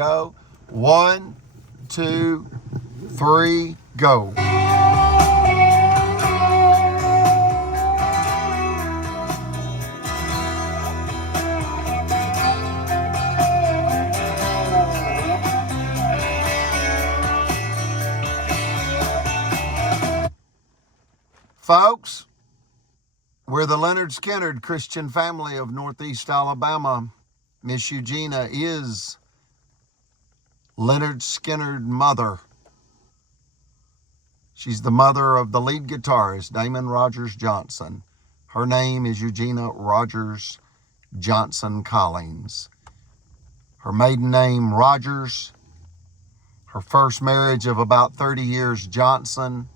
Go. 1, 2, 3, go. Folks, we're the Leonard Skinnard Christian family of Northeast Alabama. Miss Eugenia is Leonard Skinnard's mother. She's the mother of the lead guitarist, Damon Rogers Johnson. Her name is Eugenia Rogers Johnson Collins. Her maiden name, Rogers. Her first marriage of about 30 years, Johnson,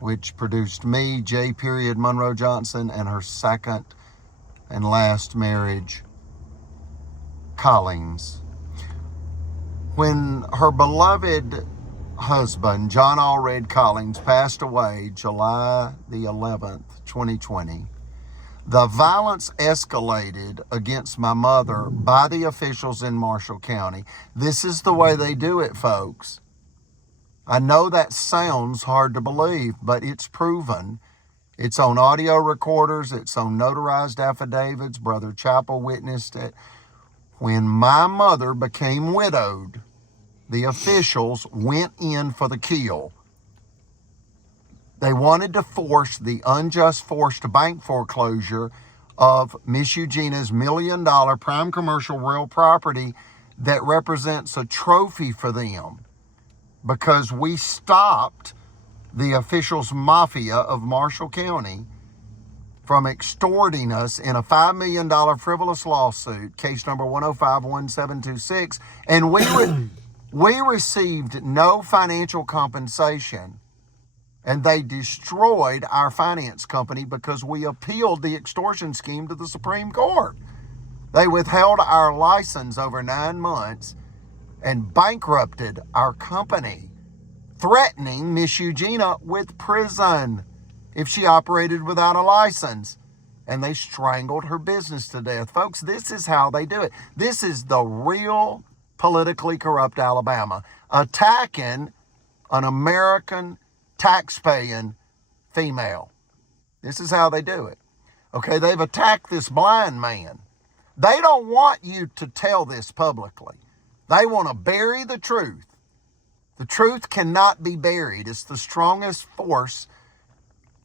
which produced me, J. Monroe Johnson, and her second and last marriage, Collins. When her beloved husband, John Allred Collins, passed away July the 11th, 2020, the violence escalated against my mother by the officials in Marshall County. This is the way they do it, folks. I know that sounds hard to believe, but it's proven. It's on audio recorders. It's on notarized affidavits. Brother Chappell witnessed it. When my mother became widowed, the officials went in for the kill. They wanted to force the unjust forced bank foreclosure of Miss Eugenia's $1 million prime commercial real property that represents a trophy for them, because we stopped the officials' mafia of Marshall County from extorting us in a $5 million frivolous lawsuit, case number 1051726, and we received no financial compensation, and they destroyed our finance company because we appealed the extortion scheme to the Supreme Court. They withheld our license over 9 months and bankrupted our company, threatening Miss Eugenia with prison if she operated without a license. And they strangled her business to death. Folks, this is how they do it. This is the real politically corrupt Alabama, attacking an American tax-paying female. This is how they do it. Okay, they've attacked this blind man. They don't want you to tell this publicly. They want to bury the truth. The truth cannot be buried. It's the strongest force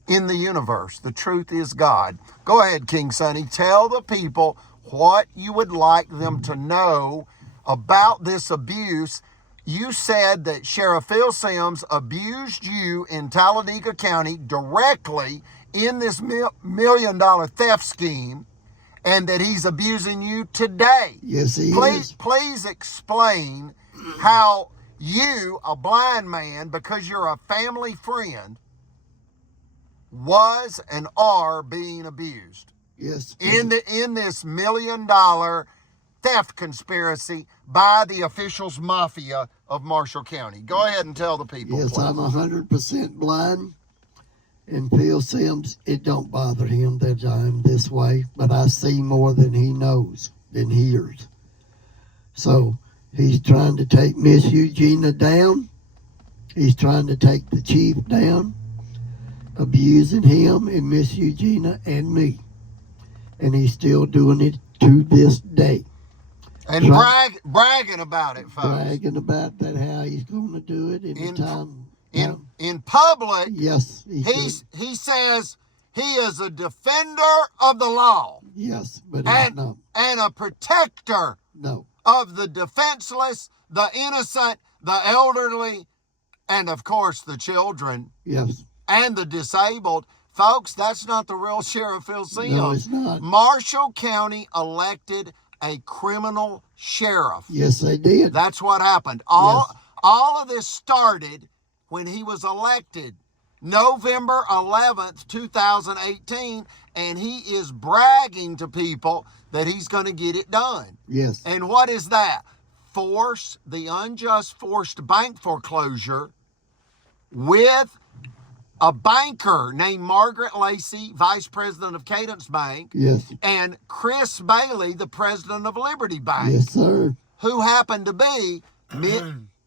in the universe. The truth is God. Go ahead, King Sonny. Tell the people what you would like them to know about this abuse. You said that Sheriff Phil Sims abused you in Talladega County directly in this $1 million theft scheme, and that he's abusing you today. Yes, he is. Please explain how you, a blind man, because you're a family friend, was and are being abused. Yes. In this $1 million theft conspiracy by the officials mafia of Marshall County. Go ahead and tell the people. Yes, please. I'm 100% blind. And Phil Sims, it don't bother him that I'm this way, but I see more than he knows, than hears. So he's trying to take Miss Eugenia down. He's trying to take the chief down, abusing him and Miss Eugenia and me. And he's still doing it to this day. And bragging about it, folks. Bragging about that, how he's going to do it in public. Yes. He says he is a defender of the law. Yes, but and a protector of the defenseless, the innocent, the elderly, and of course the children. Yes. And the disabled. Folks, that's not the real Sheriff Phil Sims. No, it's not. Marshall County elected a criminal sheriff. Yes, they did. That's what happened. All of this started when he was elected November 11th, 2018, and he is bragging to people that he's going to get it done. Yes. And what is that? Force the unjust forced bank foreclosure with a banker named Margaret Lacey, vice president of Cadence Bank, yes, and Chris Bailey, the president of Liberty Bank. Yes, sir. who happened to be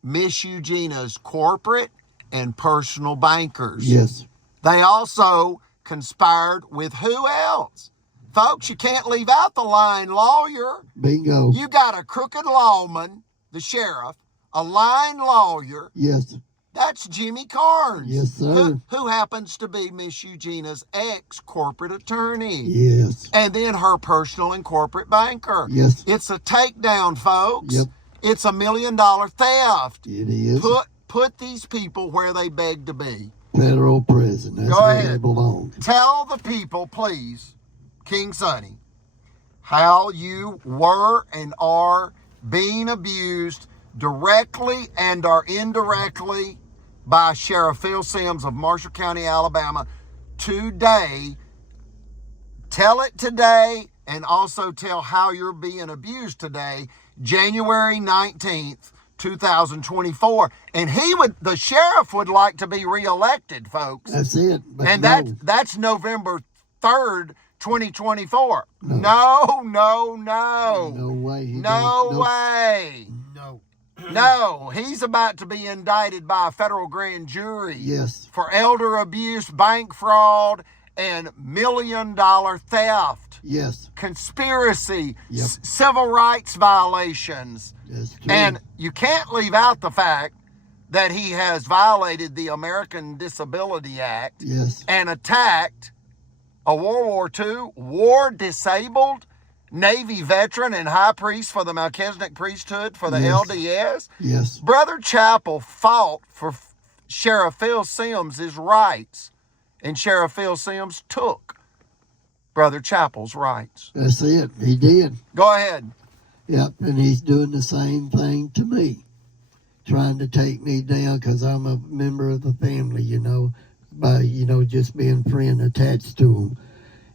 Miss Eugenia's corporate and personal bankers. Yes. They also conspired with who else? Folks, you can't leave out the lying lawyer. Bingo. You got a crooked lawman, the sheriff, a lying lawyer. Yes. That's Jimmy Carnes. Yes, sir. Who happens to be Miss Eugenia's ex-corporate attorney. Yes. And then her personal and corporate banker. Yes. It's a takedown, folks. Yep. It's $1 million theft. It is. Put these people where they beg to be. Federal prison. That's Go where ahead. they belong. Tell the people, please, King Sonny, how you were and are being abused directly and or indirectly by Sheriff Phil Sims of Marshall County, Alabama, today. Tell it today, and also tell how you're being abused today, January 19th, 2024. And the sheriff would like to be reelected, folks. That's it. But And no. that's November 3rd, 2024. No. No. No way. No way. No. No, he's about to be indicted by a federal grand jury. Yes. For elder abuse, bank fraud, and $1 million theft. Yes. Conspiracy, Yep. civil rights violations. That's true. And you can't leave out the fact that he has violated the American Disability Act Yes. and attacked a World War II war-disabled Navy veteran and high priest for the Melchizedek priesthood for the Yes. LDS. Yes. Brother Chappell fought for Sheriff Phil Sims' rights, and Sheriff Phil Sims took Brother Chappell's rights. That's it. He did. Go ahead. Yep. And he's doing the same thing to me, trying to take me down because I'm a member of the family, by, just being friend attached to them.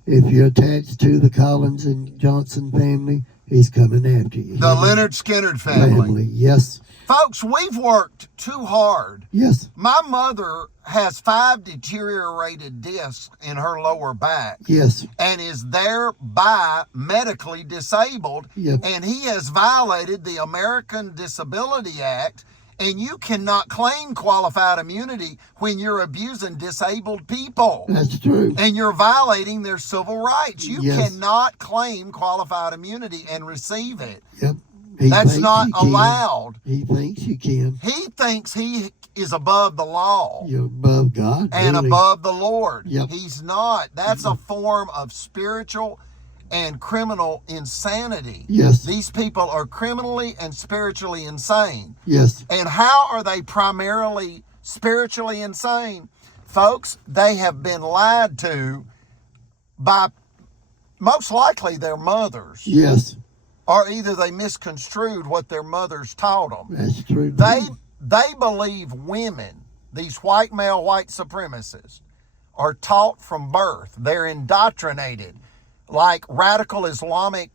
If you're attached to the Collins and Johnson family, he's coming after you. The Leonard Skinner family. Yes. Folks, we've worked too hard. Yes. My mother has 5 deteriorated discs in her lower back Yes. and is thereby medically disabled. Yep. And he has violated the American Disability Act. And you cannot claim qualified immunity when you're abusing disabled people. That's true. And you're violating their civil rights. You Yes. cannot claim qualified immunity and receive it. Yep. That's not allowed. He thinks you can. He thinks he is above the law You're above God. and really. above the Lord. Yep. He's not. That's a form of spiritual and criminal insanity. Yes. These people are criminally and spiritually insane. Yes. And how are they primarily spiritually insane? Folks, they have been lied to by most likely their mothers. Yes. Or either they misconstrued what their mothers taught them. That's true. They believe women, these white male white supremacists, are taught from birth. They're indoctrinated like radical Islamic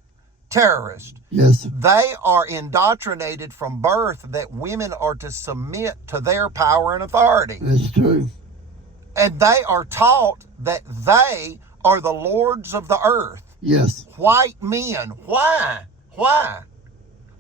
terrorists. Yes. They are indoctrinated from birth that women are to submit to their power and authority. That's true. And they are taught that they are the lords of the earth. Yes. White men. Why?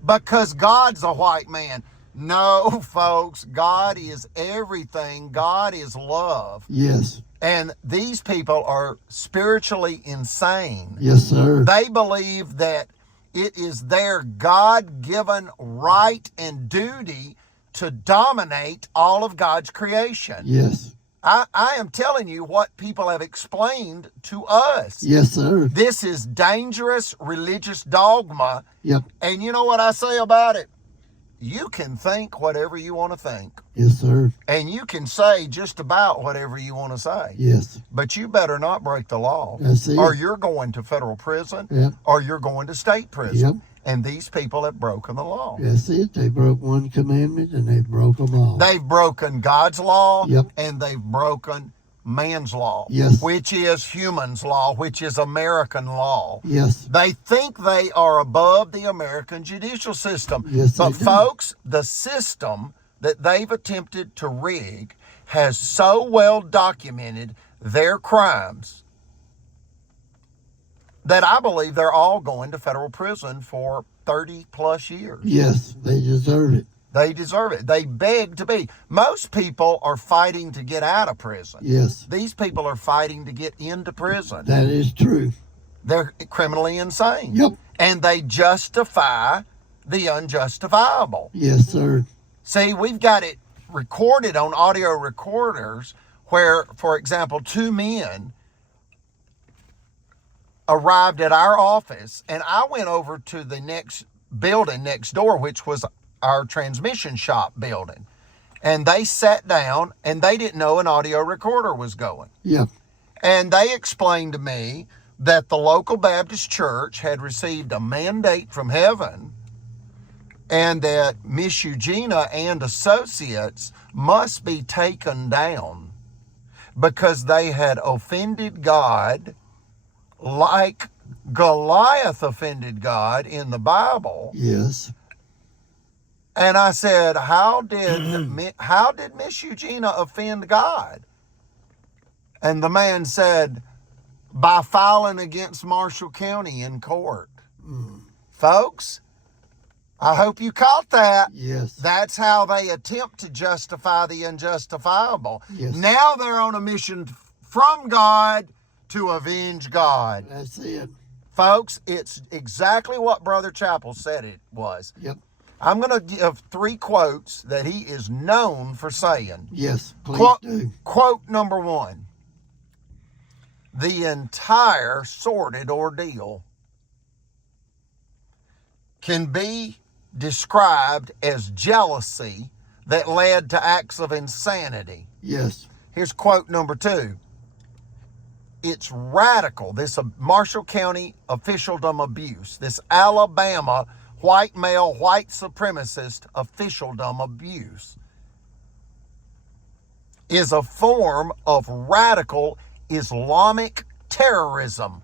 Because God's a white man. No, folks, God is everything. God is love. Yes. And these people are spiritually insane. Yes, sir. They believe that it is their God-given right and duty to dominate all of God's creation. Yes. I am telling you what people have explained to us. Yes, sir. This is dangerous religious dogma. Yep. And you know what I say about it? You can think whatever you want to think. Yes, sir. And you can say just about whatever you want to say. Yes. But you better not break the law. That's it. Or you're going to federal prison. Yep. Or you're going to state prison. Yep. And these people have broken the law. That's it. They broke one commandment and they broke them all. They've broken God's law. Yep. And they've broken man's law. Yes. Which is human's law, which is American law. Yes. They think they are above the American judicial system. Yes, but they do. folks, the system that they've attempted to rig has so well documented their crimes that I believe they're all going to federal prison for 30 plus years. Yes, they deserve it. They deserve it. They beg to be. Most people are fighting to get out of prison. Yes. These people are fighting to get into prison. That is true. They're criminally insane. Yep. And they justify the unjustifiable. Yes, sir. See, we've got it recorded on audio recorders where, for example, two men arrived at our office, and I went over to the next building next door, which was our transmission shop building. And they sat down, and they didn't know an audio recorder was going. Yep. And they explained to me that the local Baptist church had received a mandate from heaven, and that Miss Eugenia and associates must be taken down because they had offended God like Goliath offended God in the Bible. Yes. And I said, how did Miss Eugenia offend God? And the man said, by filing against Marshall County in court. Folks, I hope you caught that. Yes. That's how they attempt to justify the unjustifiable. Yes. Now they're on a mission from God to avenge God. That's it. Folks, it's exactly what Brother Chappell said it was. Yep. I'm going to give 3 quotes that he is known for saying. Yes, please do. Quote number 1. The entire sordid ordeal can be described as jealousy that led to acts of insanity. Yes. Here's quote number 2. It's radical, this Marshall County officialdom abuse, this Alabama white male, white supremacist officialdom abuse is a form of radical Islamic terrorism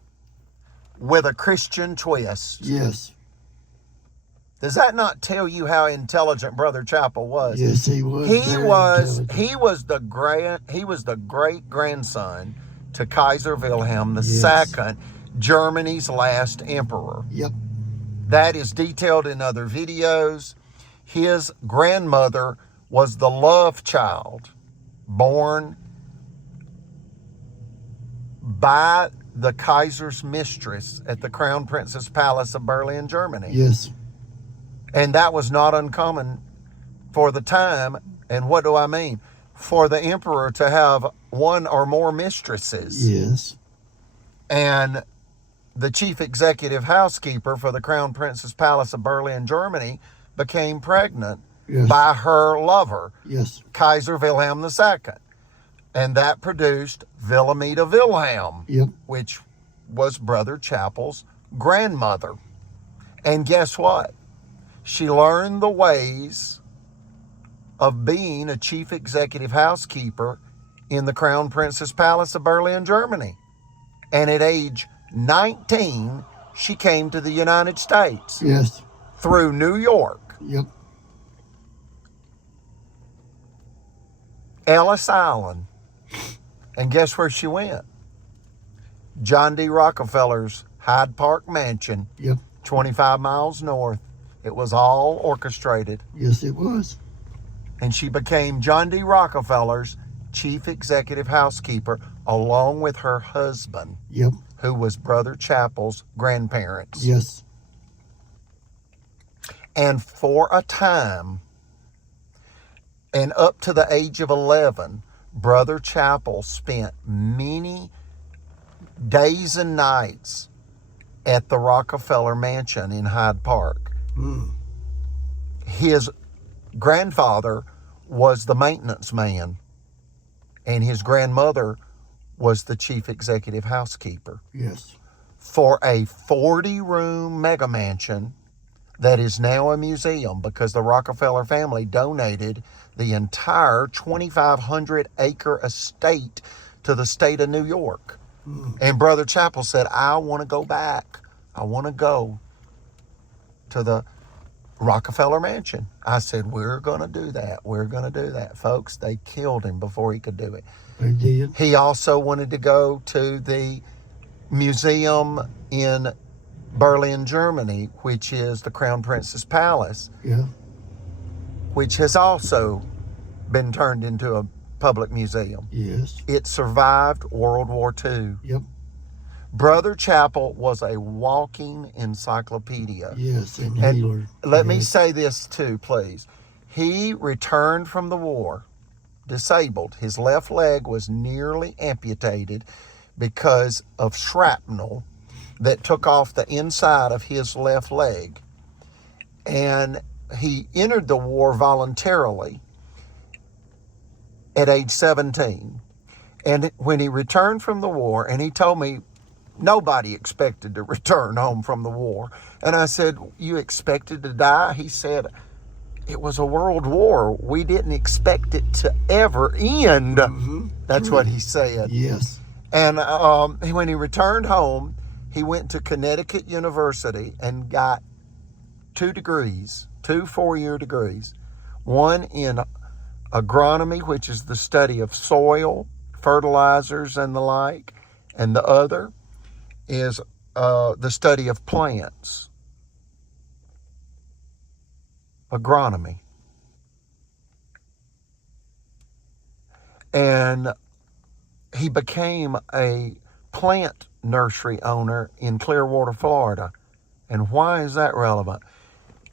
with a Christian twist. Yes. Does that not tell you how intelligent Brother Chappell was? Yes, he was. He was the great grandson to Kaiser Wilhelm II, Yes. Germany's last emperor. Yep. That is detailed in other videos. His grandmother was the love child born by the Kaiser's mistress at the Crown Prince's Palace of Berlin, Germany. Yes. And that was not uncommon for the time. And what do I mean? For the emperor to have one or more mistresses. Yes. And the chief executive housekeeper for the Crown Prince's Palace of Berlin, Germany, became pregnant by her lover, Kaiser Wilhelm II. And that produced Wilhelmina Wilhelm, which was Brother Chappell's grandmother. And guess what? She learned the ways of being a chief executive housekeeper in the Crown Prince's Palace of Berlin, Germany. And at age 19, she came to the United States. Yes. Through New York. Yep. Ellis Island. And guess where she went? John D. Rockefeller's Hyde Park Mansion. Yep. 25 miles north. It was all orchestrated. Yes, it was. And she became John D. Rockefeller's chief executive housekeeper along with her husband. Yep. Who was Brother Chappell's grandparents. Yes. And for a time, and up to the age of 11, Brother Chappell spent many days and nights at the Rockefeller Mansion in Hyde Park. His grandfather was the maintenance man, and his grandmother was the chief executive housekeeper. Yes. For a 40-room mega mansion that is now a museum because the Rockefeller family donated the entire 2,500-acre estate to the state of New York. And Brother Chappell said, I want to go back. I want to go to the Rockefeller Mansion. I said, we're going to do that. We're going to do that. Folks, they killed him before he could do it. They did. He also wanted to go to the museum in Berlin, Germany, which is the Crown Prince's Palace, Yeah. which has also been turned into a public museum. Yes. It survived World War II. Yep. Brother Chappell was a walking encyclopedia. Yes, and And healer. let me Yes. say this too, please. He returned from the war disabled. His left leg was nearly amputated because of shrapnel that took off the inside of his left leg. And he entered the war voluntarily at age 17. And when he returned from the war, and he told me nobody expected to return home from the war. And I said, you expected to die? He said, it was a world war. We didn't expect it to ever end. Mm-hmm. That's True. what he said. Yes. And when he returned home, he went to Connecticut University and got 2 degrees, 2 4-year degrees. One in agronomy, which is the study of soil, fertilizers, and the like. And the other is the study of plants. Agronomy. And he became a plant nursery owner in Clearwater, Florida. And why is that relevant?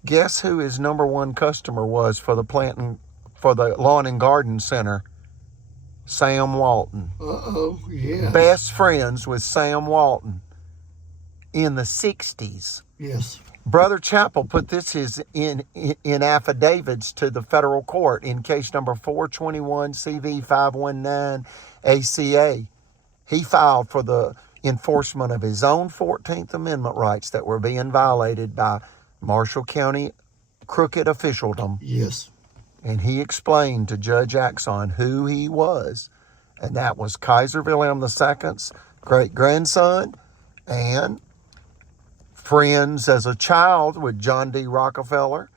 Guess who his number one customer was for the lawn and garden center? Sam Walton. Uh-oh, yeah. Best friends with Sam Walton in the 60s. Yes. Brother Chappell put this in affidavits to the federal court in case number 421 CV 519 ACA. He filed for the enforcement of his own 14th Amendment rights that were being violated by Marshall County crooked officialdom. Yes. And he explained to Judge Axon who he was. And that was Kaiser Wilhelm II's great-grandson and friends as a child with John D. Rockefeller.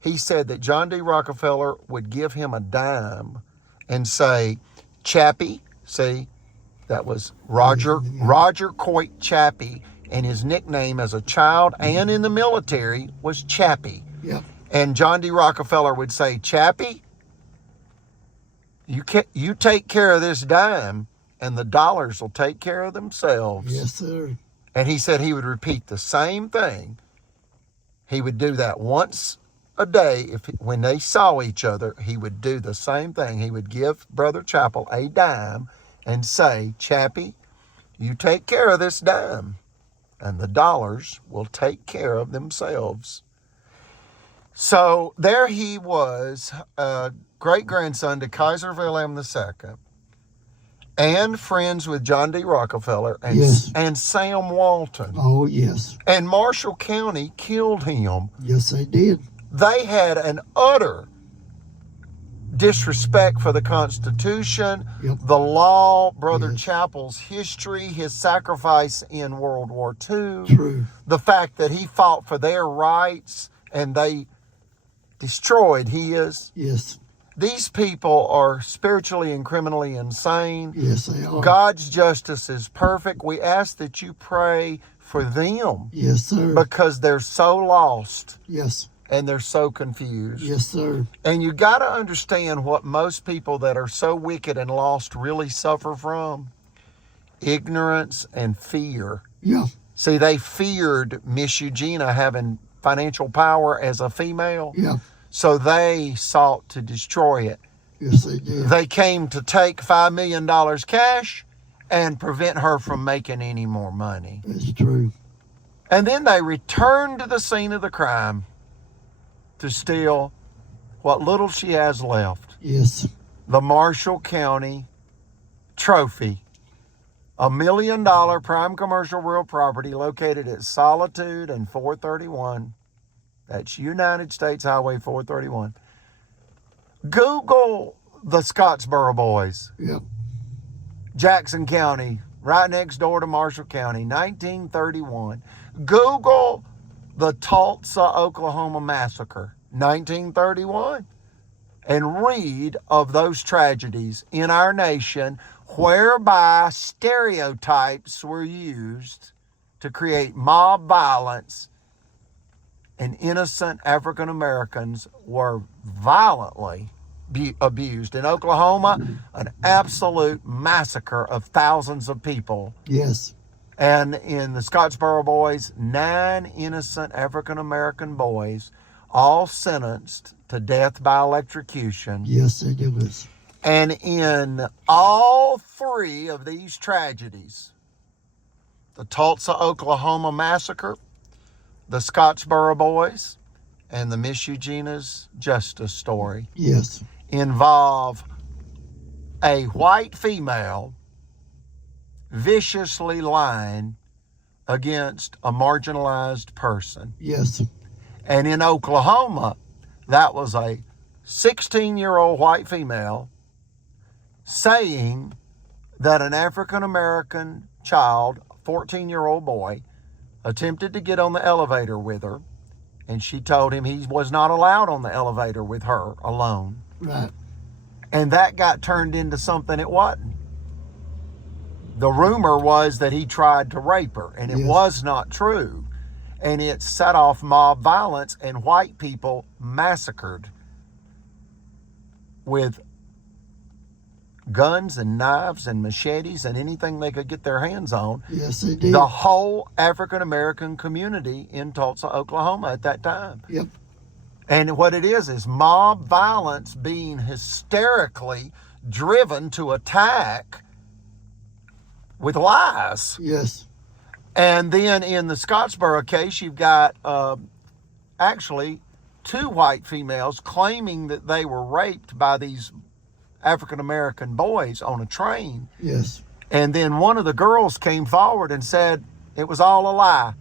He said that John D. Rockefeller would give him a dime and say, Chappie, see, that was Roger Coit Chappie, and his nickname as a child and in the military was Chappie. Yep. And John D. Rockefeller would say, Chappie, you take care of this dime, and the dollars will take care of themselves. Yes, sir. And he said he would repeat the same thing. He would do that once a day. When they saw each other, he would do the same thing. He would give Brother Chappell a dime and say, Chappie, you take care of this dime, and the dollars will take care of themselves. So there he was, great-grandson to Kaiser Wilhelm II, and friends with John D. Rockefeller and, Yes. and Sam Walton. Oh, yes. And Marshall County killed him. Yes, they did. They had an utter disrespect for the Constitution, Yep. the law, Brother Yes. Chappell's history, his sacrifice in World War II, True. the fact that he fought for their rights and they destroyed his. Yes. These people are spiritually and criminally insane. Yes, they are. God's justice is perfect. We ask that you pray for them Yes, sir. because they're so lost Yes. and they're so confused. Yes, sir. And you got to understand what most people that are so wicked and lost really suffer from: ignorance and fear. Yeah. See, they feared Miss Eugenia having financial power as a female. Yeah. So they sought to destroy it. Yes, they did. They came to take $5 million cash and prevent her from making any more money. That's true. And then they returned to the scene of the crime to steal what little she has left. Yes. The Marshall County trophy. $1 million prime commercial real property located at Solitude and 431. That's United States Highway 431. Google the Scottsboro Boys. Yep. Jackson County, right next door to Marshall County, 1931. Google the Tulsa, Oklahoma massacre, 1931. And read of those tragedies in our nation whereby stereotypes were used to create mob violence, and innocent African Americans were violently abused. In Oklahoma, an absolute massacre of thousands of people. Yes. And in the Scottsboro boys, 9 innocent African American boys, all sentenced to death by electrocution. Yes, it was. And in all 3 of these tragedies, the Tulsa, Oklahoma massacre, the Scottsboro boys, and the Miss Eugenia's Justice story, Yes. involve a white female viciously lying against a marginalized person. Yes. And in Oklahoma, that was a 16-year-old white female saying that an African-American child, 14-year-old boy, attempted to get on the elevator with her, and she told him he was not allowed on the elevator with her alone. Right. And that got turned into something it wasn't. The rumor was that he tried to rape her, and it Yes. was not true. And it set off mob violence, and white people massacred with guns and knives and machetes and anything they could get their hands on. Yes, it did. The whole African-American community in Tulsa, Oklahoma at that time. Yep. And what it is mob violence being hysterically driven to attack with lies. Yes. And then in the Scottsboro case, you've got actually 2 white females claiming that they were raped by these African-American boys on a train. Yes. And then one of the girls came forward and said it was all a lie,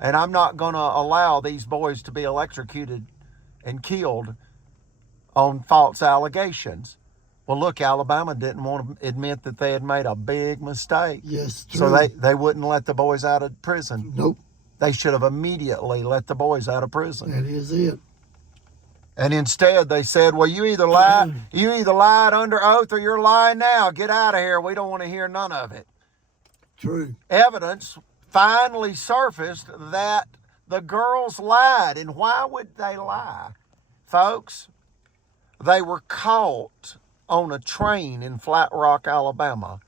and I'm not going to allow these boys to be electrocuted and killed on false allegations. Well, look, Alabama didn't want to admit that they had made a big mistake. Yes. True. So they wouldn't let the boys out of prison. Nope. They should have immediately let the boys out of prison. That is it. And instead they said, well, you either lied under oath or you're lying now. Get out of here. We don't want to hear none of it. True. Evidence finally surfaced that the girls lied. And why would they lie? Folks, they were caught on a train in Flat Rock, Alabama,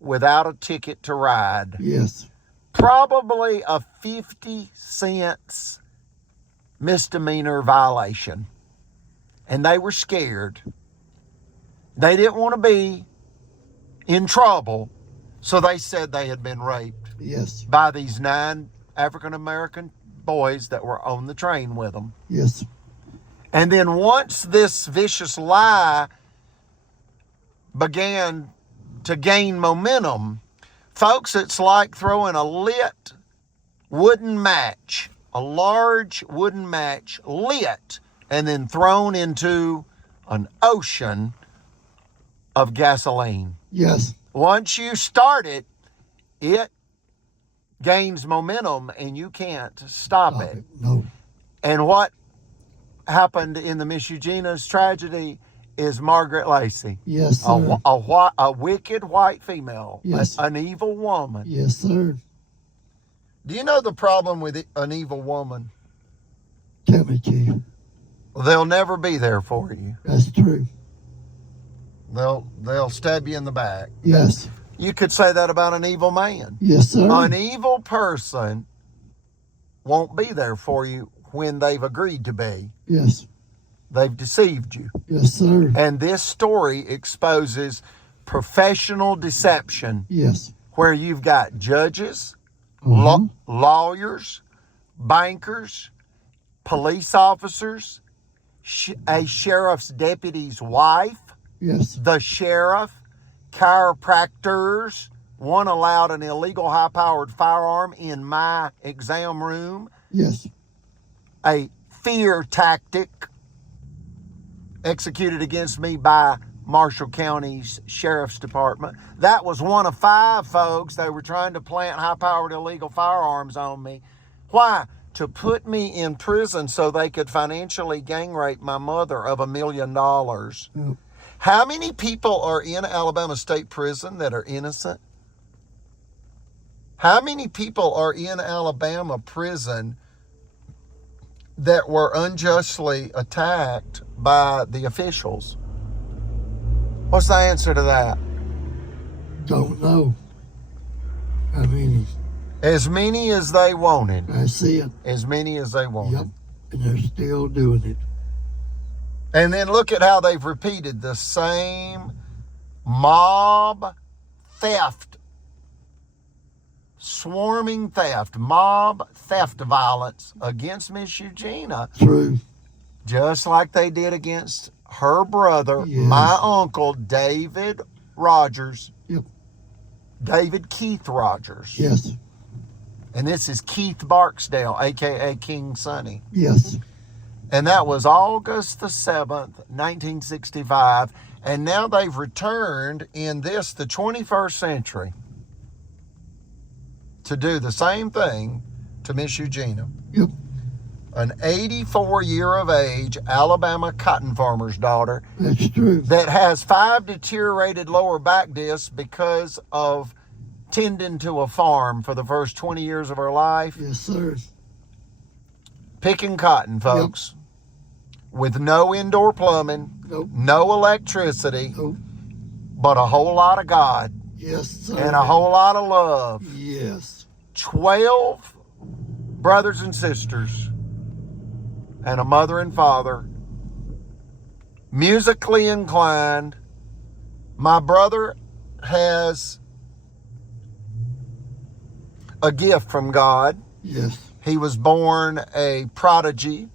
without a ticket to ride. Yes. Probably a 50 cents misdemeanor violation. And they were scared. They didn't want to be in trouble, so they said they had been raped. Yes. By these 9 African-American boys that were on the train with them. Yes. And then once this vicious lie began to gain momentum, folks, it's like throwing a lit wooden match, a large wooden match lit, and then thrown into an ocean of gasoline. Yes. Once you start it, it gains momentum and you can't stop it. No. And what happened in the Miss Eugenia's tragedy is Margaret Lacey. Yes, sir. A wicked white female. Yes. An evil woman. Yes, sir. Do you know the problem with an evil woman? Tell me, Chief. They'll never be there for you. That's true. They'll stab you in the back. Yes. You could say that about an evil man. Yes, sir. An evil person won't be there for you when they've agreed to be. Yes. They've deceived you. Yes, sir. And this story exposes professional deception. Yes. Where you've got judges, Mhm. lawyers, bankers, police officers, a sheriff's deputy's wife, Yes. the sheriff, chiropractors. One allowed an illegal high-powered firearm in my exam room. Yes. A fear tactic executed against me by Marshall County's Sheriff's Department. That was one of 5, folks. They were trying to plant high-powered illegal firearms on me. Why? To put me in prison so they could financially gang rape my mother of $1 million. Yep. How many people are in Alabama State Prison that are innocent? How many people are in Alabama prison that were unjustly attacked by the officials? What's the answer to that? Don't know. I mean, As many as they wanted. I see it. As many as they wanted. Yep. And they're still doing it. And then look at how they've repeated the same mob theft, swarming theft, mob theft violence against Miss Eugenia. True. Just like they did against her brother, Yes. my uncle, David Rogers. Yep. David Keith Rogers. Yes. And this is Keith Barksdale, a.k.a. King Sonny. Yes. And that was August the 7th, 1965. And now they've returned in this, the 21st century, to do the same thing to Miss Eugenia. Yep. An 84 of age Alabama cotton farmer's daughter That's true. that has 5 deteriorated lower back discs because of tending to a farm for the first 20 years of her life. Yes, sir. Picking cotton, folks. With no indoor plumbing, Nope. no electricity, Nope. but a whole lot of God Yes, sir. and a whole lot of love. Yes. 12 brothers and sisters and a mother and father, musically inclined. My brother has a gift from God. Yes. He was born a prodigy,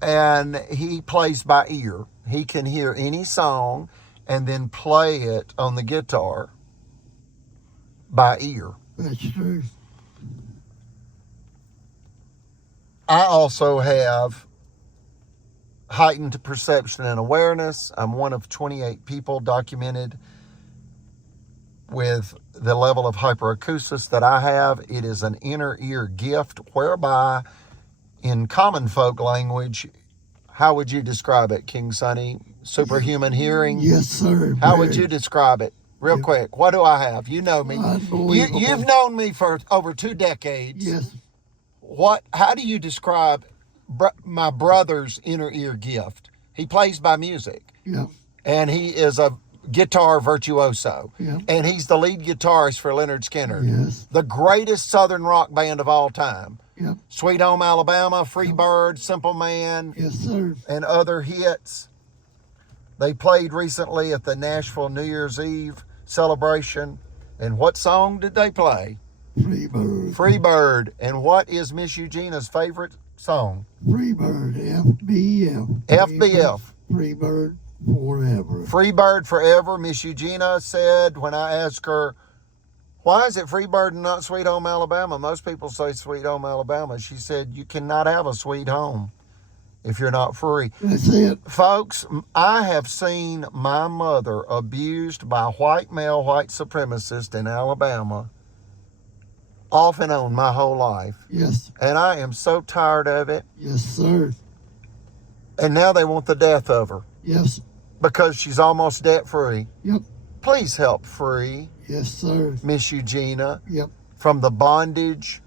and he plays by ear. He can hear any song and then play it on the guitar by ear. That's true. I also have heightened perception and awareness. I'm one of 28 people documented with the level of hyperacusis that I have. It is an inner ear gift whereby, in common folk language, how would you describe it, King Sonny? Superhuman hearing? Yes, sir. How would you describe it? Real quick, what do I have? You know me. Unbelievable. You've known me for over 2 decades. Yes. How do you describe my brother's inner ear gift? He plays by music, Yep. and he is a guitar virtuoso, Yep. and he's the lead guitarist for Leonard Skinner, Yes. the greatest Southern rock band of all time. Yep. Sweet Home Alabama, Free Bird, Simple Man, Yes, sir. and other hits. They played recently at the Nashville New Year's Eve celebration. And what song did they play? Free bird. Free Bird. And what is Miss Eugenia's favorite song? Free bird. FBF. FBF. Free bird forever. Free Bird forever. Miss Eugenia said when I asked her, why is it Free Bird and not Sweet Home Alabama? Most people say Sweet Home Alabama. She said, you cannot have a sweet home if you're not free. That's it. Folks, I have seen my mother abused by white male, white supremacists in Alabama off and on my whole life. Yes. And I am so tired of it. Yes, sir. And now they want the death of her Yes. because she's almost debt free. Yep. Please help free Yes, sir. Miss Eugenia Yep. from the bondage,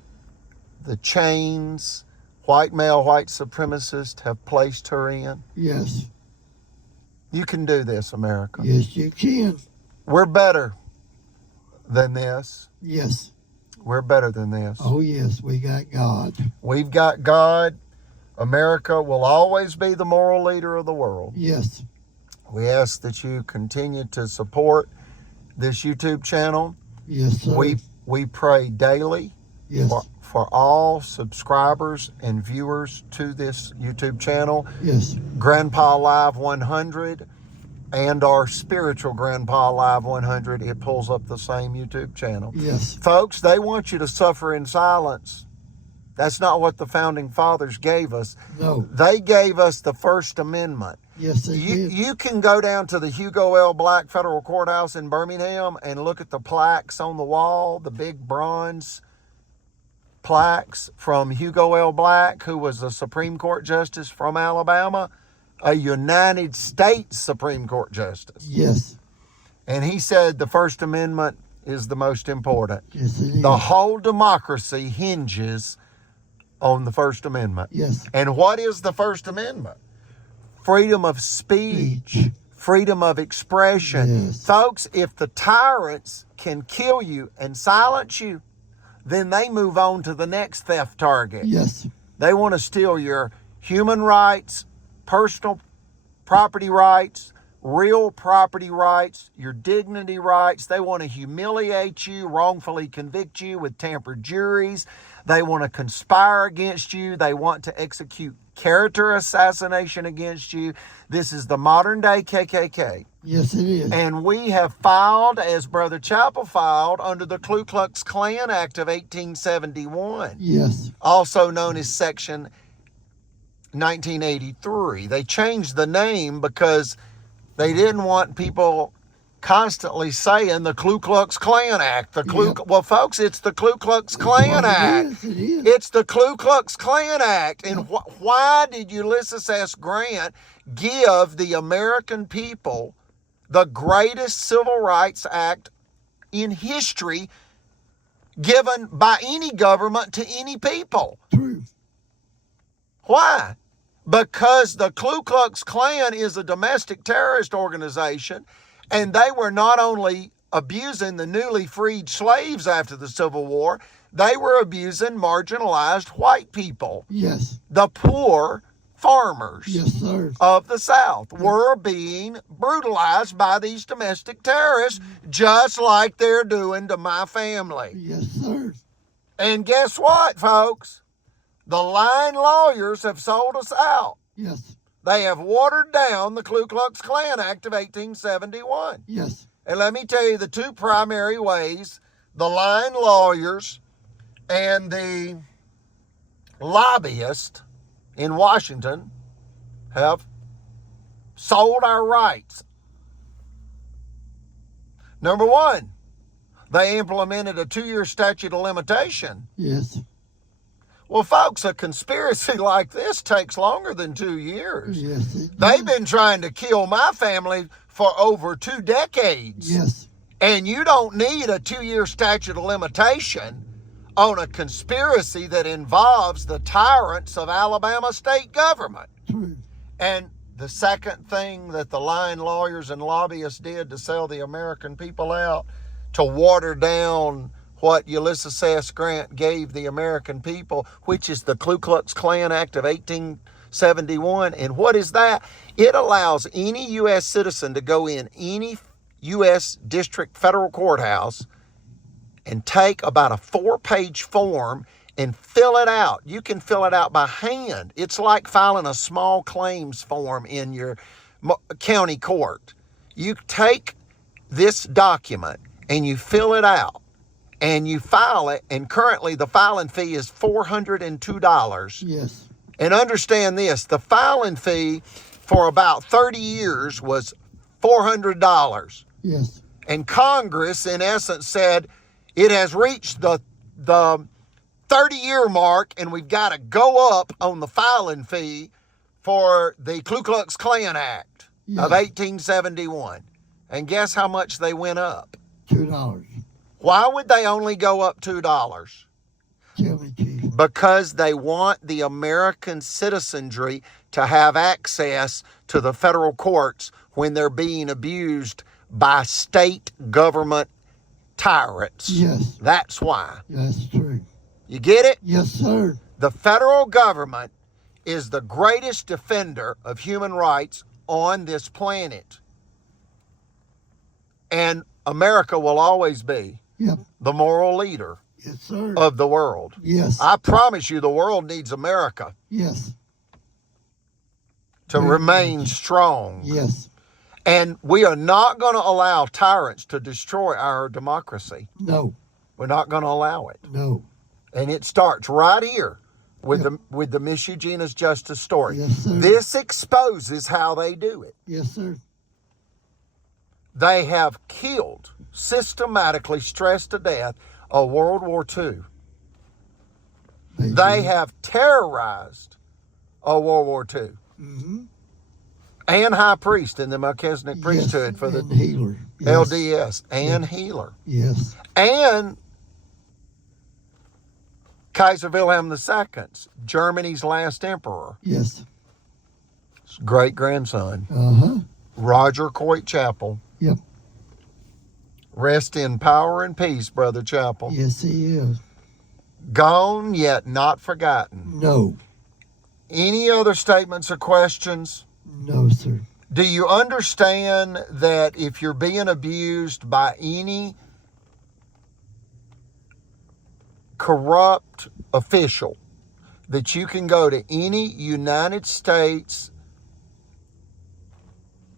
the chains, white male, white supremacists have placed her in. Yes. You can do this, America. Yes, you can. We're better than this. Yes. We're better than this. Oh, yes, we got God. We've got God. America will always be the moral leader of the world. Yes. We ask that you continue to support this YouTube channel. Yes, sir. We pray daily Yes. for all subscribers and viewers to this YouTube channel. Yes. Grandpa Live 100 and our spiritual Grandpa Live 100, it pulls up the same YouTube channel. Yes. Folks, they want you to suffer in silence. That's not what the founding fathers gave us. No. They gave us the First Amendment. Yes, they did. You can go down to the Hugo L. Black Federal Courthouse in Birmingham and look at the plaques on the wall, the big bronze plaques from Hugo L. Black, who was a Supreme Court Justice from Alabama, a United States Supreme Court Justice. Yes. And he said the First Amendment is the most important. Yes, it is. The whole democracy hinges on the First Amendment. Yes. And what is the First Amendment? Freedom of speech, freedom of expression. Yes. Folks, if the tyrants can kill you and silence you, then they move on to the next theft target. Yes. They want to steal your human rights, personal property rights, real property rights, your dignity rights. They want to humiliate you, wrongfully convict you with tampered juries. They want to conspire against you. They want to execute character assassination against you. This is the modern day KKK. Yes, it is. And we have filed, as Brother Chappell filed, under the Ku Klux Klan Act of 1871. Yes. Also known as Section 1983. They changed the name because they didn't want people constantly saying the Ku Klux Klan Act. Well, folks, it's the Ku Klux Klan Act. It is. It's the Ku Klux Klan Act. And why did Ulysses S. Grant give the American people the greatest civil rights act in history given by any government to any people? True. Why? Because the Ku Klux Klan is a domestic terrorist organization, and they were not only abusing the newly freed slaves after the Civil War, they were abusing marginalized white people. Yes. The poor farmers Yes, sir. of the South were being brutalized by these domestic terrorists, just like they're doing to my family. Yes, sir. And guess what, folks? The lying lawyers have sold us out. Yes. They have watered down the Ku Klux Klan Act of 1871. Yes. And let me tell you the two primary ways the lying lawyers and the lobbyists in Washington have sold our rights. Number one, they implemented a 2-year statute of limitation. Yes. Well, folks, a conspiracy like this takes longer than 2 years. Yes. They've been trying to kill my family for over 2 decades. Yes. And you don't need a 2-year statute of limitation on a conspiracy that involves the tyrants of Alabama state government. True. And the second thing that the lying lawyers and lobbyists did to sell the American people out, to water down what Ulysses S. Grant gave the American people, which is the Ku Klux Klan Act of 1871. And what is that? It allows any U.S. citizen to go in any U.S. district federal courthouse and take about a 4-page form and fill it out. You can fill it out by hand. It's like filing a small claims form in your county court. You take this document and you fill it out and you file it, and currently the filing fee is $402. Yes. And understand this, the filing fee for about 30 years was $400. Yes. And Congress, in essence, said it has reached the 30-year mark, and we've got to go up on the filing fee for the Ku Klux Klan Act of 1871. And guess how much they went up? $2. Why would they only go up $2? Tell me, Keith. Because they want the American citizenry to have access to the federal courts when they're being abused by state government tyrants. Yes. That's why. That's true. You get it? Yes, sir. The federal government is the greatest defender of human rights on this planet. And America will always be the moral leader Yes, sir. of the world. Yes. I promise you the world needs America Yes. to remain strong. Yes. And we are not going to allow tyrants to destroy our democracy. No. We're not going to allow it. No. And it starts right here with the Miss Eugenia's Justice story. Yes, sir. This exposes how they do it. Yes, sir. They have killed, systematically stressed to death, a World War II. They have terrorized a World War II. Mm-hmm. and high priest in the Melchizedek priesthood for the and healer. Yes. LDS, and healer. Yes. And Kaiser Wilhelm II, Germany's last emperor. Yes. Great-grandson. Uh-huh. Roger Coit Chappell. Yep. Rest in power and peace, Brother Chappell. Yes, he is. Gone yet not forgotten. No. Any other statements or questions? No, sir. Do you understand that if you're being abused by any corrupt official, that you can go to any United States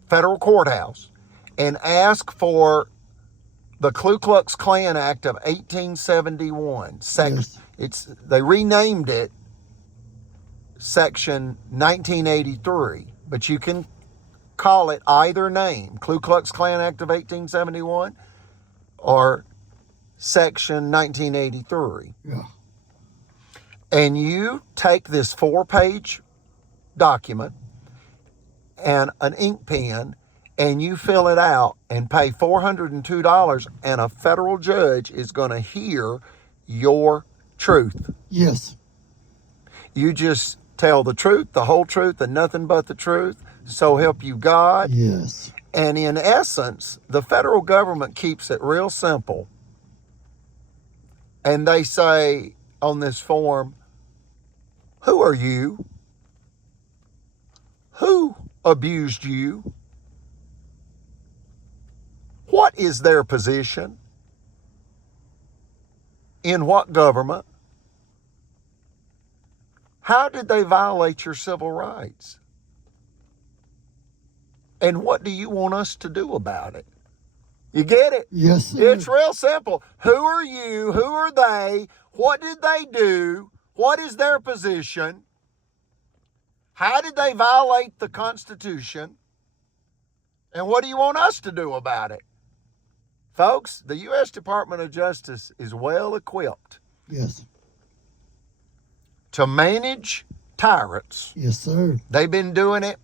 federal courthouse and ask for the Ku Klux Klan Act of 1871. Yes. They renamed it Section 1983, but you can call it either name, Ku Klux Klan Act of 1871 or Section 1983. Yeah. And you take this 4-page document and an ink pen and you fill it out and pay $402, and a federal judge is going to hear your truth. Yes. You just tell the truth, the whole truth, and nothing but the truth. So help you God. Yes. And in essence, the federal government keeps it real simple. And they say on this form, who are you? Who abused you? What is their position? In what government? How did they violate your civil rights? And what do you want us to do about it? You get it? Yes, sir. It's real simple. Who are you? Who are they? What did they do? What is their position? How did they violate the Constitution? And what do you want us to do about it? Folks, the U.S. Department of Justice is well equipped Yes. to manage tyrants. Yes, sir. They've been doing it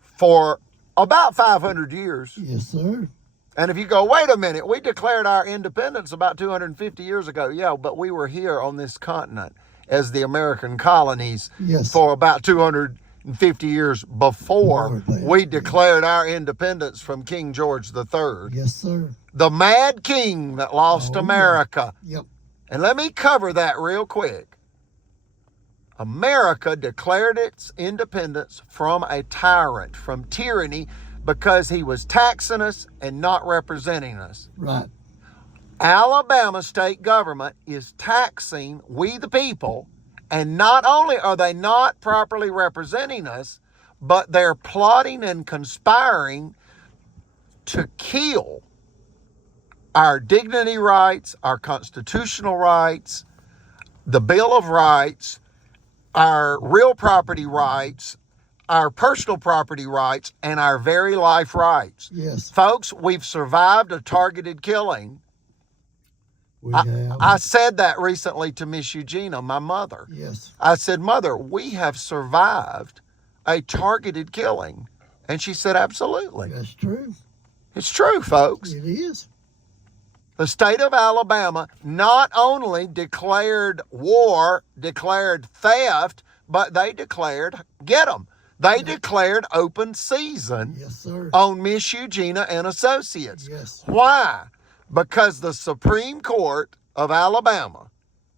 for about 500 years. Yes, sir. And if you go, wait a minute, we declared our independence about 250 years ago. Yeah, but we were here on this continent as the American colonies Yes. for about 250 years before More than, we declared our independence from King George III. Yes, sir. The mad king that lost Oh, America. Yep. And let me cover that real quick. America declared its independence from a tyrant, from tyranny, because he was taxing us and not representing us. Right. Alabama state government is taxing we the people, and not only are they not properly representing us, but they're plotting and conspiring to kill our dignity rights, our constitutional rights, the Bill of Rights, our real property rights, our personal property rights, and our very life rights. Yes. Folks, we've survived a targeted killing. We have. I said that recently to Miss Eugenia, my mother. Yes. I said, Mother, we have survived a targeted killing. And she said, absolutely. That's true. It's true, folks. It is. The state of Alabama not only declared war, declared theft, but they declared, get them, they declared open season Yes, sir. on Miss Eugenia and Associates. Yes. Why? Because the Supreme Court of Alabama,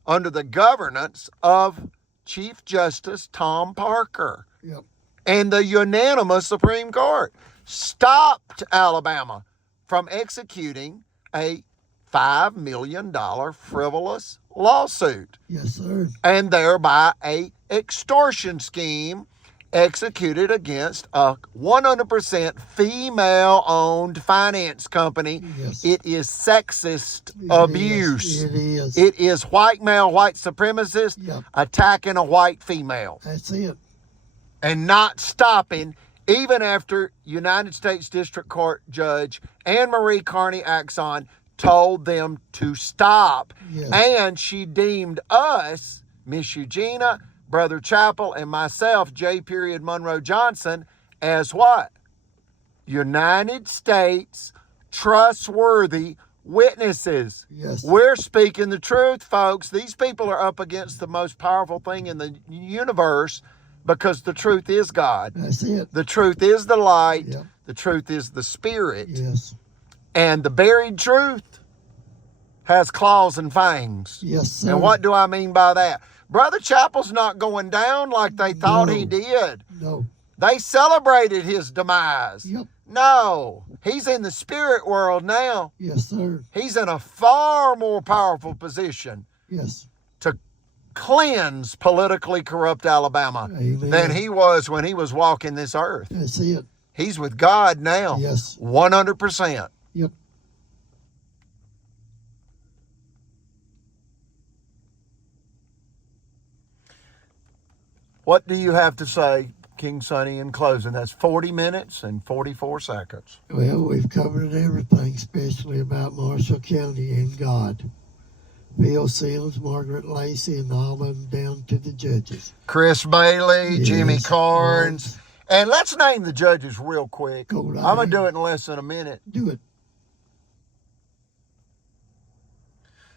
under the governance of Chief Justice Tom Parker, Yep. and the unanimous Supreme Court, stopped Alabama from executing a $5 million frivolous lawsuit, Yes, sir. and thereby a extortion scheme executed against a 100% female-owned finance company. Yes. It is sexist It abuse. is. It is. It is white male, white supremacist Yep. attacking a white female That's it. and not stopping, even after United States District Court Judge Anne Marie Carney Axon told them to stop. Yes. And she deemed us, Miss Eugenia, Brother Chappell, and myself, J. Monroe Johnson, as what? United States trustworthy witnesses. Yes. We're speaking the truth, folks. These people are up against the most powerful thing in the universe because the truth is God. That's it. The truth is the light. Yep. The truth is the spirit. Yes. And the buried truth has claws and fangs. Yes, sir. And what do I mean by that? Brother Chappell's not going down like they thought he did. No. They celebrated his demise. Yep. No, he's in the spirit world now. Yes, sir. He's in a far more powerful position Yes. to cleanse politically corrupt Alabama Amen. than he was when he was walking this earth. That's it. He's with God now. Yes. 100%. Yep. What do you have to say, King Sonny, in closing? That's 40 minutes and 44 seconds. Well, we've covered everything, especially about Marshall County and God. Bill Sims, Margaret Lacey, and all of them down to the judges. Chris Bailey, Yes. Jimmy Carnes. And let's name the judges real quick. Go right I'm going to ahead. do it in less than a minute. Do it.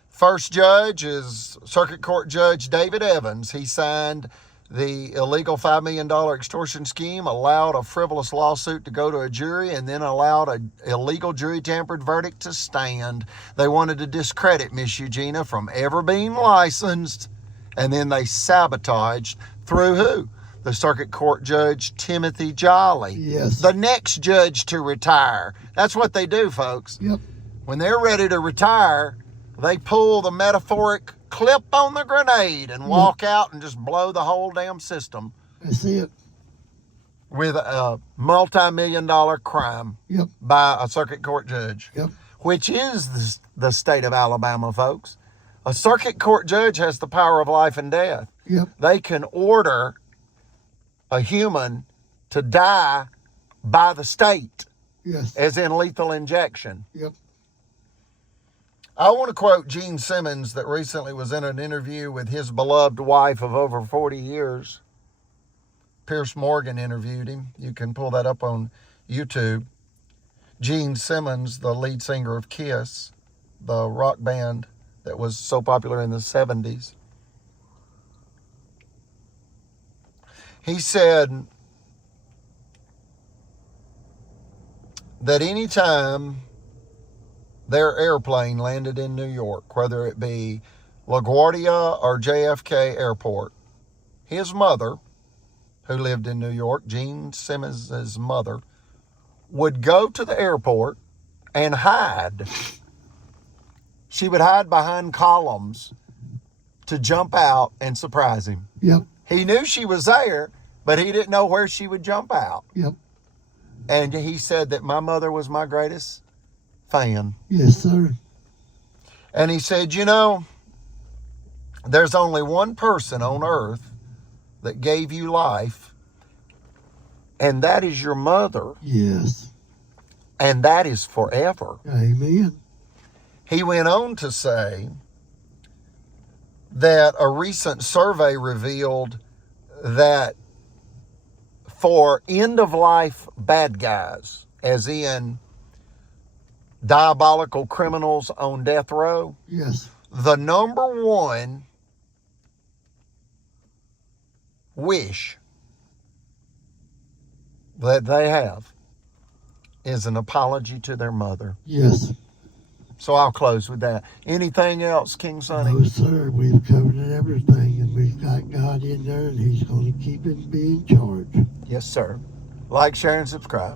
First judge is Circuit Court Judge David Evans. He signed the illegal $5 million extortion scheme, allowed a frivolous lawsuit to go to a jury, and then allowed an illegal jury-tampered verdict to stand. They wanted to discredit Miss Eugenia from ever being licensed, and then they sabotaged through who? The Circuit Court Judge Timothy Jolly. Yes. The next judge to retire. That's what they do, folks. Yep. When they're ready to retire, they pull the metaphoric clip on the grenade and walk out and just blow the whole damn system That's it. with a multi-million-dollar crime Yep. by a circuit court judge, Yep. which is the state of Alabama, folks. A circuit court judge has the power of life and death. Yep. They can order a human to die by the state, Yes. as in lethal injection. Yep. I want to quote Gene Simmons that recently was in an interview with his beloved wife of over 40 years. Pierce Morgan interviewed him. You can pull that up on YouTube. Gene Simmons, the lead singer of Kiss, the rock band that was so popular in the 70s. He said that anytime their airplane landed in New York, whether it be LaGuardia or JFK Airport, his mother, who lived in New York, Gene Simmons' mother, would go to the airport and hide. She would hide behind columns to jump out and surprise him. Yep. He knew she was there, but he didn't know where she would jump out. Yep. And he said that my mother was my greatest fan. Yes, sir. And he said, you know, there's only one person on earth that gave you life, and that is your mother, Yes. and that is forever. Amen. He went on to say that a recent survey revealed that for end-of-life bad guys, as in diabolical criminals on death row, Yes. the number one wish that they have is an apology to their mother. Yes. So I'll close with that. Anything else, King Sonny? No, sir. We've covered everything, and we've got God in there, and He's going to keep it being charged. Yes, sir. Like, share, and subscribe.